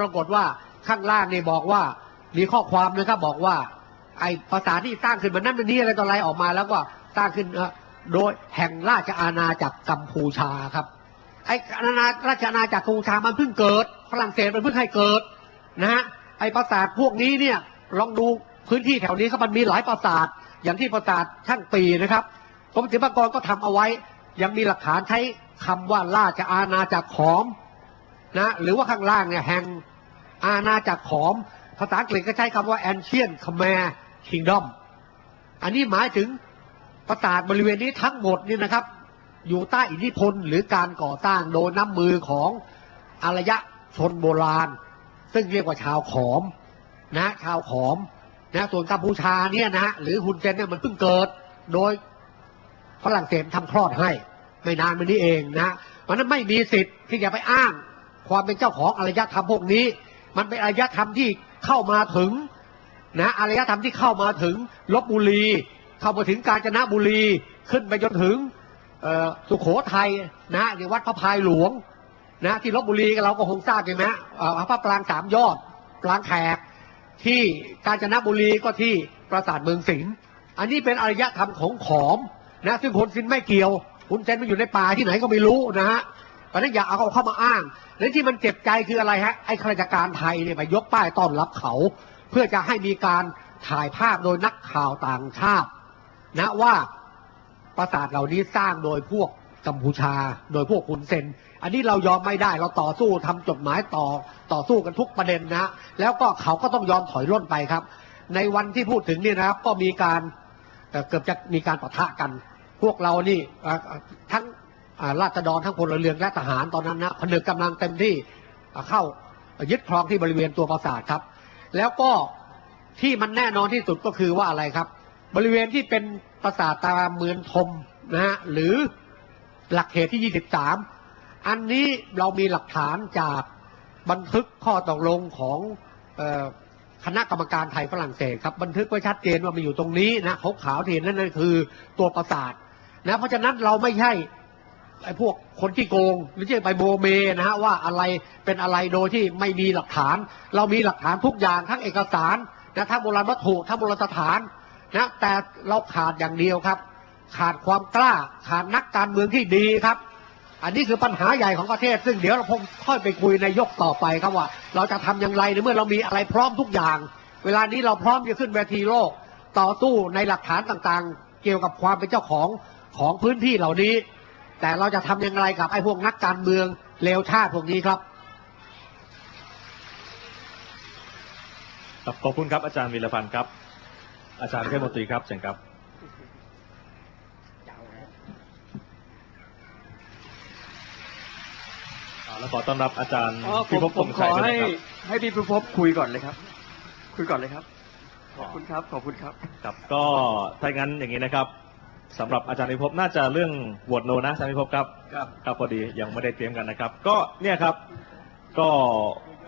ปรากฏว่าข้างล่างเนี่ยบอกว่า มีข้อความนะครับบอกว่า ไอ้ภาษาที่ตั้างขึ้นมันนั่นมันนี่อะไรต่ออะไรออกมาแล้วก็ตั้างขึ้นโดยแห่งราชอาณาจักรกัมพูชาครับ ไอ้อาณาราชอาณาจักรกัมพูชามันเพิ่งเกิด ฝรั่งเศสมันเพิ่งให้เกิดนะฮะไอ้ปราสาทพวกนี้เนี่ยลองดูพื้นที่แถวนี้ครับมันมีหลายปราสาทอย่างที่ปราสาทช่างปีนะครับกรมศิลปากรก็ทำเอาไว้ ยังมีหลักฐานใช้คำว่าราชอาณาจักรขอมนะหรือว่าข้างล่างเนี่ยแห่ง อาณาจักรขอม ภาษาอังกฤษก็ใช้คำว่า ancient Khmer Kingdom อันนี้หมายถึงปราสาทบริเวณนี้ทั้งหมดนี่นะครับ อยู่ใต้อิทธิพลหรือการก่อสร้างโดยน้ำมือของอารยชนโบราณ ซึ่งเรียกว่าชาวขอมนะชาวขอมนะส่วนกัมพูชาเนี่ยนะหรือฮุนเซนเนี่ยมันเพิ่งเกิดโดยฝรั่งเศสทำคลอดให้ ไม่นานมานี้เองนะเพราะนั้นไม่มีสิทธิ์ที่จะไปอ้างความเป็นเจ้าของอารยธรรมพวกนี้ มันเป็นอารยธรรมที่เข้ามาถึงนะอารยธรรมที่เข้ามาถึงลบบุรี เข้ามาถึงกาญจนบุรีขึ้นไปจนถึงสุโขทัยนะในวัดพระพายหลวงนะที่ลบบุรีเราก็คงทราบใช่ไหมเอ่อพระปรางสามยอดปรางแขกที่กาญจนบุรีก็ที่ปราสาทเมืองสิงห์อันนี้เป็นอารยธรรมของขอมนะซึ่งคนซินไม่เกี่ยวคุณเซนมันอยู่ในป่าที่ไหนก็ไม่รู้นะฮะเพราะนั้นอย่าเอาเข้ามาอ้าง และที่มันเจ็บใจคืออะไรฮะไอ้ข้าราชการไทยเนี่ยไปยกป้ายต้อนรับเขา เพื่อจะให้มีการถ่ายภาพโดยนักข่าวต่างชาตินะว่าปราสาทเหล่านี้สร้างโดยพวกกัมพูชา โดยพวกคุณเซน อันนี้เรายอมไม่ได้เราต่อสู้ทำจดหมายต่อต่อสู้กันทุกประเด็นนะ แล้วก็เขาก็ต้องยอมถอยร่นไปครับ ในวันที่พูดถึงเนี่ยนะครับ ก็มีการเกือบจะมีการปะทะกัน พวกเรานี่ทั้ง ราษฎรทั้งพลเรือนและทหารตอนนั้นนะผนึกกำลังเต็มที่เข้ายึดครองที่บริเวณตัวปราสาทครับ แล้วก็ที่มันแน่นอนที่สุดก็คือว่าอะไรครับ บริเวณที่เป็นปราสาทตาเมือนทมนะฮะหรือหลักเขตที่ 23 อันนี้เรามีหลักฐานจากบันทึกข้อตกลงของคณะกรรมการไทยฝรั่งเศสครับบันทึกไว้ชัดเจนว่ามันอยู่ตรงนี้นะขาวๆที่เห็นนั่นนะคือตัวปราสาทนะเพราะฉะนั้นเราไม่ใช่ ไอ้พวกคนที่โกงหรือจะไปโมเมนะฮะว่าอะไรเป็นอะไรโดยที่ไม่มีหลักฐาน เรามีหลักฐานทุกอย่างทั้งเอกสารนะทั้งโบราณวัตถุทั้งโบราณสถานนะแต่เราขาดอย่างเดียวครับ ขาดความกล้าขาดนักการเมืองที่ดีครับ อันนี้คือปัญหาใหญ่ของประเทศ ซึ่งเดี๋ยวเราคงค่อยไปคุยในยกต่อไปครับว่า เราจะทำอย่างไรในเมื่อเรามีอะไรพร้อมทุกอย่าง เวลานี้เราพร้อมจะขึ้นเวทีโลก ต่อสู้ในหลักฐานต่างๆ เกี่ยวกับความเป็นเจ้าของของพื้นที่เหล่านี้ แต่เราจะทำอย่างไรกับไอ้พวกนักการเมืองเลวชาติพวกนี้ครับครับขอบคุณครับอาจารย์วีรพันธ์ครับ อาจารย์เทพมนตรีครับเชิญครับอ่าแล้วขอต้อนรับอาจารย์อ๋อผพิมภพผคมงขชัยอด้วยให้นะครับให้พี่พิภพคุยก่อนเลยครับ คุยก่อนเลยครับ ขอบคุณครับ ขอบคุณครับครับก็ถ้างั้นอย่างนี้นะครับ สำหรับอาจารย์พิภพน่าจะเรื่องโหวตโนนะอาจารย์พิภพครับครับครับพอดียังไม่ได้เตรียมกันนะครับ ก็เนี่ยครับก็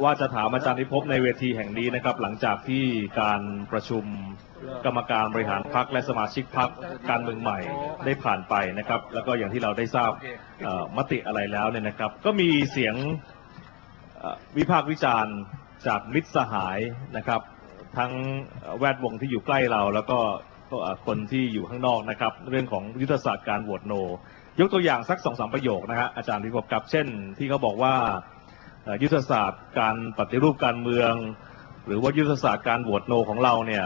ว่าจะถามอาจารย์พิภพในเวทีแห่งนี้นะครับ หลังจากที่การประชุมกรรมการบริหารพรรคและสมาชิกพรรคการเมืองใหม่ได้ผ่านไปนะครับ แล้วก็อย่างที่เราได้ทราบเอ่อมติอะไรแล้วเนี่ยนะครับ ก็มีเสียงเอ่อวิพากษ์วิจารณ์จากมิตรสหายนะครับ ทั้งแวดวงที่อยู่ใกล้เราแล้วก็ก็เอ่อ คนที่อยู่ข้างนอกนะครับ เรื่องของยุทธศาสตร์การโหวตโน ยกตัวอย่างสักสองสามประโยคนะฮะอาจารย์พิภพครับ เช่น ที่เขาบอกว่ายุทธศาสตร์การปฏิรูปการเมือง หรือว่ายุทธศาสตร์การโหวตโนของเราเนี่ย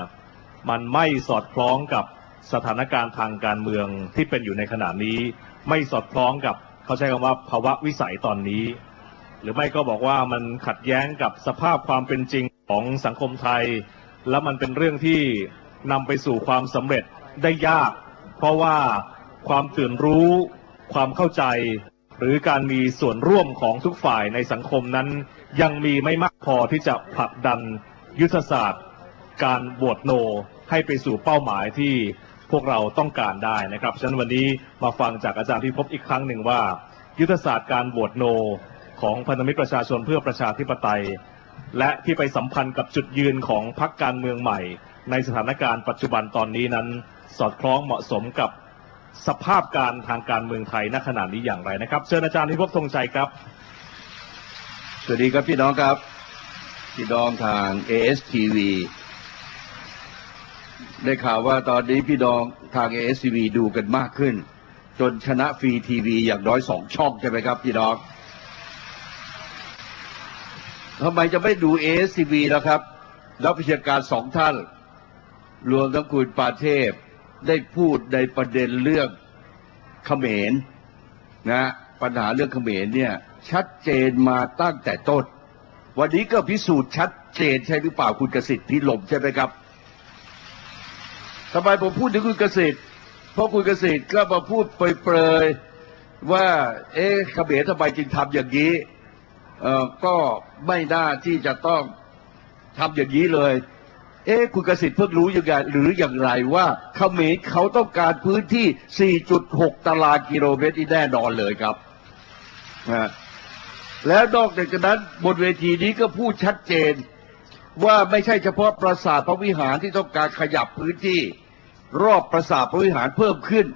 มันไม่สอดคล้องกับสถานการณ์ทางการเมืองที่เป็นอยู่ในขณะนี้ ไม่สอดคล้องกับเขาใช้คำว่าภาวะวิสัยตอนนี้ หรือไม่ก็บอกว่ามันขัดแย้งกับสภาพความเป็นจริงของสังคมไทย แล้วมันเป็นเรื่องที่ นำไปสู่ความสำเร็จได้ยาก เพราะว่าความตื่นรู้ ความเข้าใจ หรือการมีส่วนร่วมของทุกฝ่ายในสังคมนั้น ยังมีไม่มากพอที่จะผลักดันยุทธศาสตร์ การโหวตโนให้ไปสู่เป้าหมายที่พวกเราต้องการได้นะครับฉะนั้นวันนี้มาฟังจากอาจารย์พิภพอีกครั้งหนึ่งว่า ยุทธศาสตร์การโหวตโนของพันธมิตรประชาชนเพื่อประชาธิปไตย และที่ไปสัมพันธ์กับจุดยืนของพรรคการเมืองใหม่ ในสถานการณ์ปัจจุบันตอนนี้นั้น สอดคล้องเหมาะสมกับสภาพการทางการเมืองไทยณขณะนี้อย่างไรนะครับ เชิญอาจารย์พิภพธงชัยครับ สวัสดีครับพี่น้องครับ พี่น้องทาง ASTV ได้ข่าวว่าตอนนี้พี่น้องทาง ASTV ดูกันมากขึ้น จนชนะฟรีทีวีอย่างน้อยสองช่องใช่ไหมครับพี่น้องทำไมจะไม่ดู ASTV แล้วครับนักวิชาการสองท่าน รวมทั้งคุณปาเทพได้พูดในประเด็นเรื่องเขมรนะปัญหาเรื่องเขมรเนี่ยชัดเจนมาตั้งแต่ต้น วันนี้ก็พิสูจน์ชัดเจนใช่หรือเปล่าคุณกสิทธิ์พิลมใช่ไหมครับทำไมผมพูดถึงคุณกสิทธิ์เพราะคุณกสิทธิ์ก็มาพูดเปรยๆว่า เอ๊ะเขมรทำไมจึงทำอย่างนี้เออก็ไม่น่าที่จะต้องทำอย่างนี้เลย เอ๊ะคุณกสิทธิ์เพิ่งรู้ยังไงหรืออย่างไรว่าเขมรเขาต้องการพื้นที่ 4.6 ตารางกิโลเมตรที่แน่นอนเลยครับนะแล้วนอกจากนั้นบนเวทีนี้ก็พูดชัดเจน ว่าไม่ใช่เฉพาะปราสาทพระวิหารที่ต้องการขยับพื้นที่ รอบปราสาทพระวิหารเพิ่มขึ้น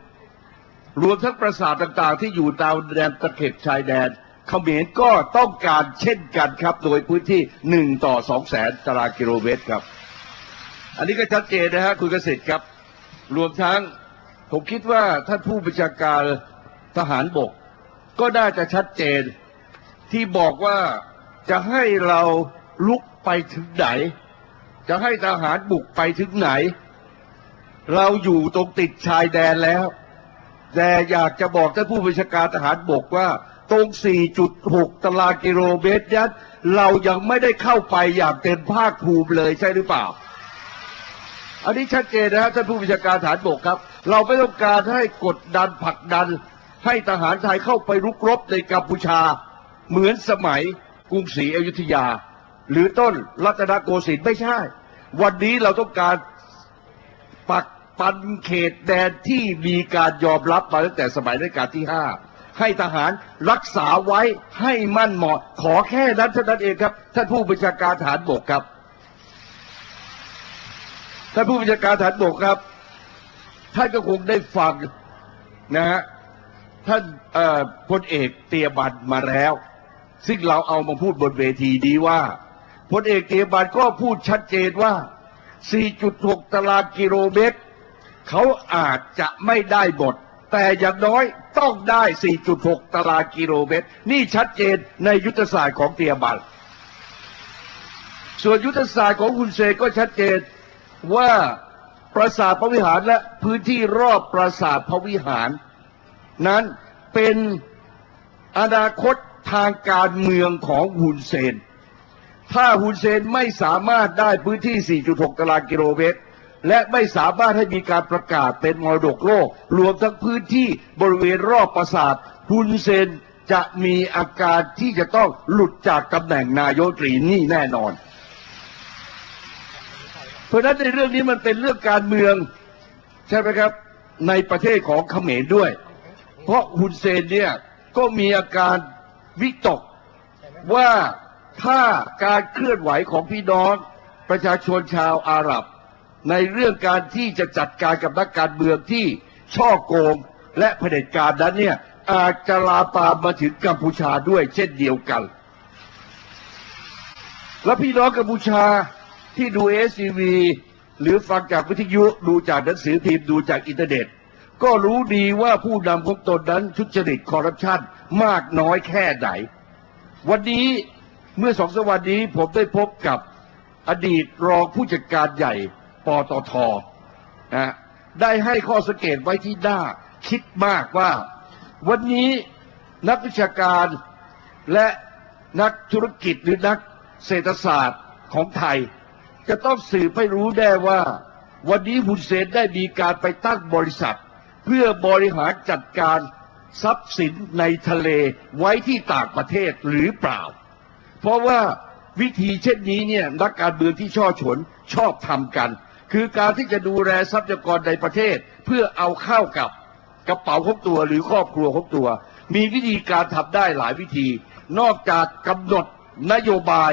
รวมทั้งปราสาทต่างๆ ที่อยู่ตามแดนตะเข็บชายแดนเขมรก็ต้องการเช่นกันครับ โดยพื้นที่หนึ่งต่อสองแสนตารางกิโลเมตรครับ อันนี้ก็ชัดเจนนะฮะคุณเกษตรครับ รวมทั้งผมคิดว่าท่านผู้บัญชาการทหารบก ก็น่าจะชัดเจน ที่บอกว่าจะให้เราลุกไปถึงไหน จะให้ทหารบุกไปถึงไหน เราอยู่ตรงติดชายแดนแล้ว แต่อยากจะบอกท่านผู้บัญชาการทหารบกว่า ตรง 4.6 ตารางกิโลเมตรนั้นเรายังไม่ได้เข้าไปอย่างเต็มภาคภูมิเลยใช่หรือเปล่า อันนี้ชัดเจนนะฮะท่านผู้บัญชาการฐานบกครับ เราไม่ต้องการให้กดดันผลักดัน ให้ทหารไทยเข้าไปรุกรบในกัมพูชา เหมือนสมัยกรุงศรีอยุธยา หรือต้นรัตนโกสินทร์ไม่ใช่ วันนี้เราต้องการปักปันเขตแดนที่มีการยอมรับมาตั้งแต่สมัยรัชกาลที่ห้าให้ทหารรักษาไว้ให้มั่นเหมาะ ขอแค่นั้นเท่านั้นเองครับ ท่านผู้บัญชาการฐานบกครับ ท่านผู้บัญชาการฐานบกครับ ท่านก็คงได้ฟังนะฮะท่านพลเอกเตียบันมาแล้ว ซึ่งเราเอามาพูดบนเวทีดีว่าพลเอกเตียบันก็พูดชัดเจนว่า 4.6 ตารางกิโลเมตร เขาอาจจะไม่ได้หมดแต่อย่างน้อยต้องได้ 4.6 ตารางกิโลเมตร นี่ชัดเจนในยุทธศาสตร์ของเตียบันส่วนยุทธศาสตร์ของคุณเซก็ชัดเจน ว่าปราสาทพระวิหารและพื้นที่รอบปราสาทพระวิหาร นั้นเป็นอนาคตทางการเมืองของฮุนเซน ถ้าฮุนเซนไม่สามารถได้พื้นที่ 4.6 ตารางกิโลเมตร และไม่สามารถให้มีการประกาศเป็นมรดกโลก รวมทั้งพื้นที่บริเวณรอบปราสาทฮุนเซนจะมีอาการที่จะต้องหลุดจากตำแหน่งนายกรีนี่แน่นอน เพราะฉะนั้นในเรื่องนี้มันเป็นเรื่องการเมือง ใช่ไหมครับ ในประเทศของเขมรด้วย เพราะฮุนเซนเนี่ยก็มีอาการวิตกว่าถ้าการเคลื่อนไหวของพี่น้องประชาชนชาวอาหรับ ในเรื่องการที่จะจัดการกับนักการเมืองที่ช่อโกงและเผด็จการนั้นเนี่ยอาจจะลาปามมาถึงกัมพูชาด้วยเช่นเดียวกัน และพี่น้องกัมพูชา ที่ดูเอซีวีหรือฟังจากวิทยุดูจากหนังสือพิมพ์ดูจากอินเทอร์เน็ต ก็รู้ดีว่าผู้นำของตนนั้นทุจริตคอร์รัปชันมากน้อยแค่ไหน วันนี้เมื่อสองสวันนี้ผมได้พบกับอดีตรองผู้จัดการใหญ่ปตทนะได้ให้ข้อสังเกตไว้ที่หน้าคิดมากว่า วันนี้นักวิชาการและนักธุรกิจหรือนักเศรษฐศาสตร์ของไทย จะต้องสืบให้รู้ได้ว่า วันนี้ฮุนเซนได้มีการไปตั้งบริษัท เพื่อบริหารจัดการทรัพย์สินในทะเลไว้ที่ต่างประเทศหรือเปล่า เพราะว่าวิธีเช่นนี้เนี่ยนักการเมืองที่ช่อฉนชอบทำกัน คือการที่จะดูแลทรัพยากรในประเทศ เพื่อเอาเข้ากับกระเป๋าของตัวหรือครอบครัวของตัว มีวิธีการทำได้หลายวิธี นอกจากกำหนดนโยบาย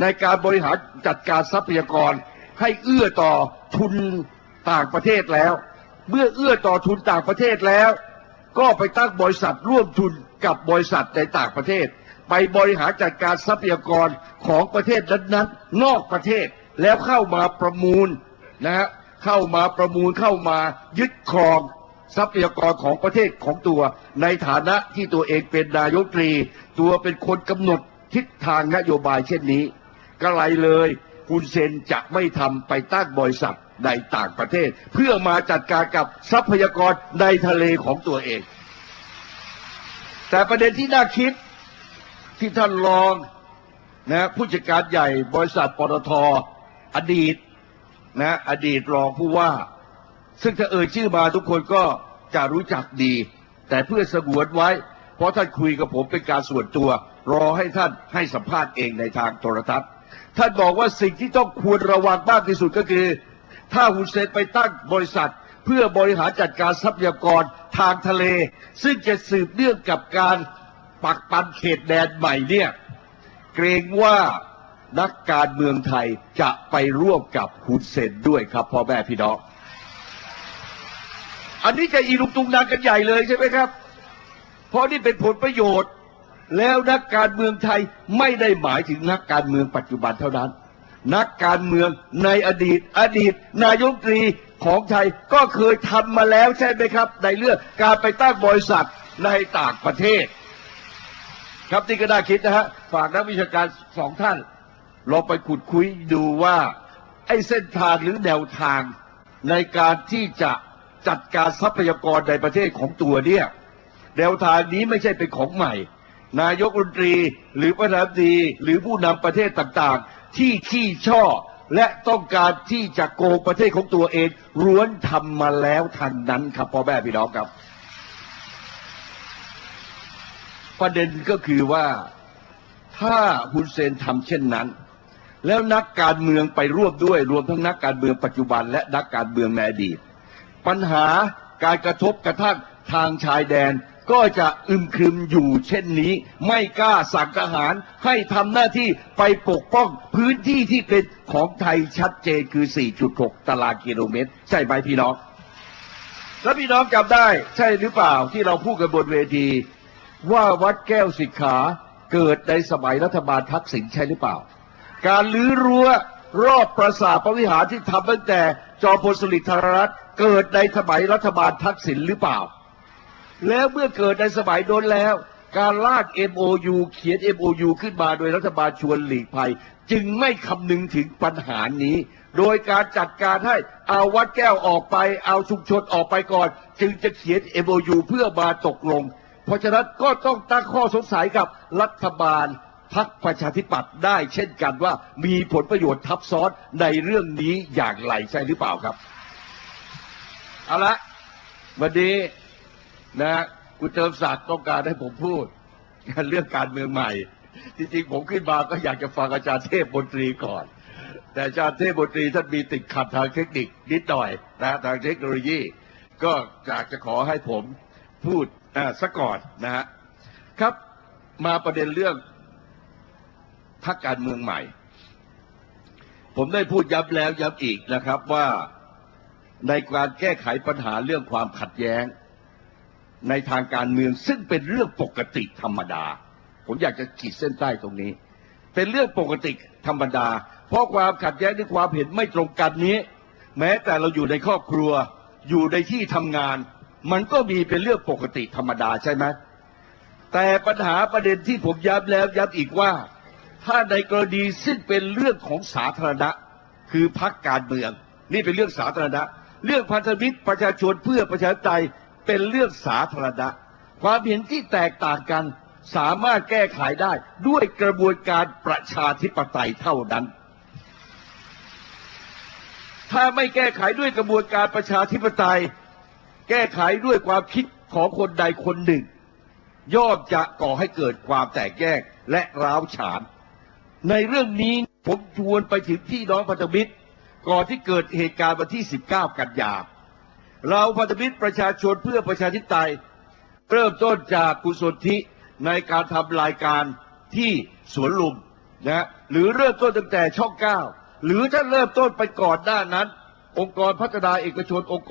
ในการบริหารจัดการทรัพยากรให้เอื้อต่อทุนต่างประเทศแล้ว เมื่อเอื้อต่อทุนต่างประเทศแล้ว ก็ไปตั้งบริษัทร่วมทุนกับบริษัทในต่างประเทศ ไปบริหารจัดการทรัพยากรของประเทศนั้นๆ นอกประเทศแล้วเข้ามาประมูลนะฮะเข้ามาประมูลเข้ามายึดครองทรัพยากรของประเทศของตัว ในฐานะที่ตัวเองเป็นนายกตรี ตัวเป็นคนกำหนดทิศทางนโยบายเช่นนี้ ก็ไรเลย คุณเซนจะไม่ทำไปตั้งบริษัทในต่างประเทศ เพื่อมาจัดการกับทรัพยากรในทะเลของตัวเอง แต่ประเด็นที่น่าคิดที่ท่านรองนะผู้จัดการใหญ่บริษัทปตทอดีตนะอดีตรองผู้ว่า ซึ่งถ้าเอ่ยชื่อมาทุกคนก็จะรู้จักดี แต่เพื่อสงวนไว้ เพราะท่านคุยกับผมเป็นการส่วนตัว รอให้ท่านให้สัมภาษณ์เองในทางโทรทัศน์ ท่านบอกว่าสิ่งที่ต้องควรระวังมากที่สุดก็คือ ถ้าฮุนเซนไปตั้งบริษัท เพื่อบริหารจัดการทรัพยากรทางทะเล ซึ่งจะสืบเนื่องกับการปักปันเขตแดนใหม่เนี่ย เกรงว่านักการเมืองไทยจะไปร่วมกับฮุนเซนด้วยครับพ่อแม่พี่น้องอันนี้จะอีลุงตุงนางกันใหญ่เลยใช่ไหมครับ เพราะนี่เป็นผลประโยชน์ แล้วนักการเมืองไทยไม่ได้หมายถึงนักการเมืองปัจจุบันเท่านั้น นักการเมืองในอดีต อดีต นายกตรีของไทยก็เคยทำมาแล้วใช่ไหมครับ ในเรื่องการไปตั้งบริษัทในต่างประเทศ ครับนี่ก็น่าคิดนะฮะฝากนักวิชาการสองท่านลองไปขุดคุยดูว่าไอ้เส้นทางหรือแนวทางในการที่จะจัดการทรัพยากรในประเทศของตัวเนี่ยแนวทางนี้ไม่ใช่เป็นของใหม่ นายกรัฐมนตรีหรือประธานดีหรือผู้นำประเทศต่างๆ ที่ขี้ช่อและต้องการที่จะโกงประเทศของตัวเองร้วนทำมาแล้วทันนั้นครับพ่อแม่พี่น้องครับ ประเด็นก็คือว่าถ้าฮุนเซนทำเช่นนั้น แล้วนักการเมืองไปร่วมด้วยรวมทั้งนักการเมืองปัจจุบัน และนักการเมืองในอดีตปัญหาการกระทบกระทั่งทางชายแดน ก็จะอึมครึมอยู่เช่นนี้ ไม่กล้าสั่งทหารให้ทำหน้าที่ไปปกป้องพื้นที่ที่เป็นของไทยชัดเจนคือ 4.6 ตารางกิโลเมตร ใช่ไหมพี่น้อง แล้วพี่น้องจำได้ใช่หรือเปล่าที่เราพูดกันบนเวที ว่าวัดแก้วสิกขาเกิดในสมัยรัฐบาลทักษิณใช่หรือเปล่า การลื้อรั้วรอบปราสาทพระวิหารที่ทำตั้งแต่จอมพลสฤษดิ์ธารรัตน์เกิดในสมัยรัฐบาลทักษิณหรือเปล่า แล้วเมื่อเกิดในสมัยโน้นแล้ว การลาก MOU เขียน MOU ขึ้นมาโดยรัฐบาลชวนหลีกภัย จึงไม่คำนึงถึงปัญหานี้ โดยการจัดการให้เอาวัดแก้วออกไป เอาชุมชนออกไปก่อน จึงจะเขียน MOU เพื่อมาตกลง เพราะฉะนั้นก็ต้องตั้งข้อสงสัยกับรัฐบาลพรรคประชาธิปัตย์ได้เช่นกันว่ามีผลประโยชน์ทับซ้อนในเรื่องนี้อย่างไรใช่หรือเปล่าครับ เอาละวันนี้ นะคุณเติมศักดิ์ต้องการให้ผมพูด เรื่องการเมืองใหม่ จริงๆผมขึ้นมาก็อยากจะฟังอาจารย์เทพบนตรีก่อน แต่อาจารย์เทพบนตรีท่านมีติดขัดทางเทคนิคนิดหน่อยนะทางเทคโนโลยี ก็อยากจะขอให้ผมพูดสักก่อนนะฮะครับมาประเด็นเรื่องพักการเมืองใหม่ ผมได้พูดย้ำแล้วย้ำอีกนะครับว่าในการแก้ไขปัญหาเรื่องความขัดแย้ง ในทางการเมืองซึ่งเป็นเรื่องปกติธรรมดา ผมอยากจะขีดเส้นใต้ตรงนี้ เป็นเรื่องปกติธรรมดา เพราะความขัดแย้งในความเห็นไม่ตรงกันนี้ แม้แต่เราอยู่ในครอบครัวอยู่ในที่ทำงาน มันก็มีเป็นเรื่องปกติธรรมดาใช่ไหมแต่ปัญหาประเด็นที่ผมย้ำแล้วย้ำอีกว่า ถ้าในกรณีซึ่งเป็นเรื่องของสาธารณะ คือพักการเมือง นี่เป็นเรื่องสาธารณะ เรื่องพันธมิตรประชาชนเพื่อประชาธิปไตย เป็นเรื่องสาธารณะความเห็นที่แตกต่างกันสามารถแก้ไขได้ด้วยกระบวนการประชาธิปไตยเท่านั้น ถ้าไม่แก้ไขด้วยกระบวนการประชาธิปไตย แก้ไขด้วยความคิดของคนใดคนหนึ่ง ย่อมจะก่อให้เกิดความแตกแยกและร้าวฉาน ในเรื่องนี้ผมชวนไปถึงพี่น้องพันธมิตร ก่อนที่เกิดเหตุการณ์วันที่ 19 กันยา เราพันธมิตรประชาชนเพื่อประชาธิปไตย เริ่มต้นจากกุศลธิในการทำรายการที่สวนลุมนะหรือเริ่มต้นตั้งแต่ช่องเก้าหรือถ้าเริ่มต้นไปก่อนหน้านั้น องค์กรพัฒนาเอกชนองค์กร